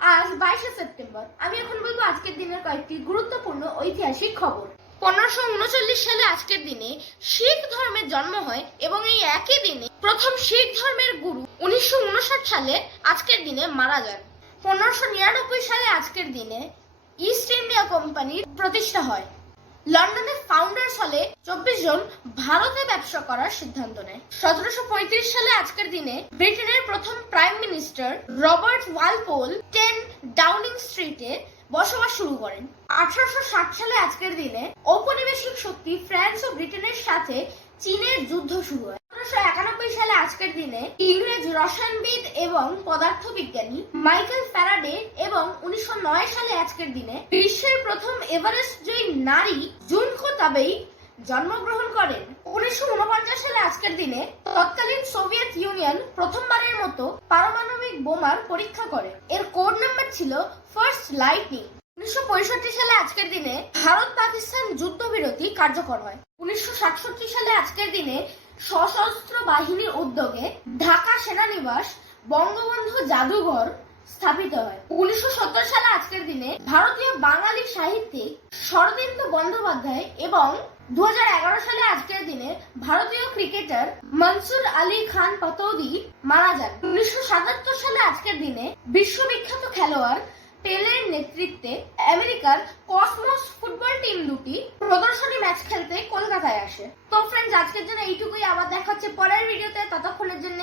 আজ বাইশে সেপ্টেম্বর। আমি এখন বলব আজকের দিনের কয়েকটি গুরুত্বপূর্ণ ঐতিহাসিক খবর। পনেরোশো উনচল্লিশ সালে আজকের দিনে শিখ ধর্মের জন্ম হয় এবং এই একই দিনে প্রথম শিখ ধর্মের গুরু উনিশশো উনষাট সালে আজকের দিনে মারা যান। পনেরোশো নিরানব্বই সালে আজকের দিনে ইস্ট ইন্ডিয়া কোম্পানির প্রতিষ্ঠা হয়। লন্ডনের ফাউন্ডার্স হলে চব্বিশ জন ভারতে ব্যবসা করার সিদ্ধান্ত নেয়। সতেরোশো পঁয়ত্রিশ সালে আজকের দিনে ব্রিটেনের প্রথম minister Robert Walpole ten Downing স্ট্রিটে বসবাস শুরু করেন। আঠারোশো ষাট সালে আজকের দিনে ঔপনিবেশিক শক্তি ফ্রান্স ও ব্রিটেনের সাথে চীনের যুদ্ধ শুরু হয়। সতেরোশো একানব্বই সালে আজকের দিনে ইংরেজ, রসায়নবিদ এবং পদার্থবিজ্ঞানী মাইকেল ফ্যারাডে এবং উনিশশো নয় সালে আজকের দিনে বিশ্বের প্রথম এভারেস্ট জয়ী নারী জুনকো তাবেই জন্মগ্রহণ করেন। উনিশশো উনপঞ্চাশ দিনে তৎকালীন সোভিয়েত ইউনিয়ন প্রথমবারের মতো পারমাণবিক বোমার পরীক্ষা করে। এর কোড নাম্বার ছিল ফার্স্ট লাইটনিং। উনিশশো পঁয়ষট্টি সালে আজকের দিনে ভারত পাকিস্তান যুদ্ধবিরতি কার্যকর হয়। উনিশশো সাতষট্টি সালে আজকের দিনে সশস্ত্র বাহিনীর উদ্যোগে ঢাকা সেনানিবাস বঙ্গবন্ধু জাদুঘর স্থাপিত হয়। উনিশশো সত্তর সালে আজকের দিনে ভারতীয় বাঙালি সাহিত্যিক শরদিন্দু বন্দ্যোপাধ্যায় এবং দু হাজার এগারো সালে আজকের ভারতীয় ক্রিকেটার মনসুর আলী খান পাতৌদি মারা যান। উনিশশো সালে আজকের দিনে বিশ্ববিখ্যাত খেলোয়াড় পেলের নেতৃত্বে আমেরিকার কসমোস ফুটবল টিম দুটি প্রদর্শনী ম্যাচ খেলতে কলকাতায় আসে। তো ফ্রেন্ডস আজকের জন্য এইটুকুই। আবার দেখা হচ্ছে পরের ভিডিওতে। ততক্ষণের জন্য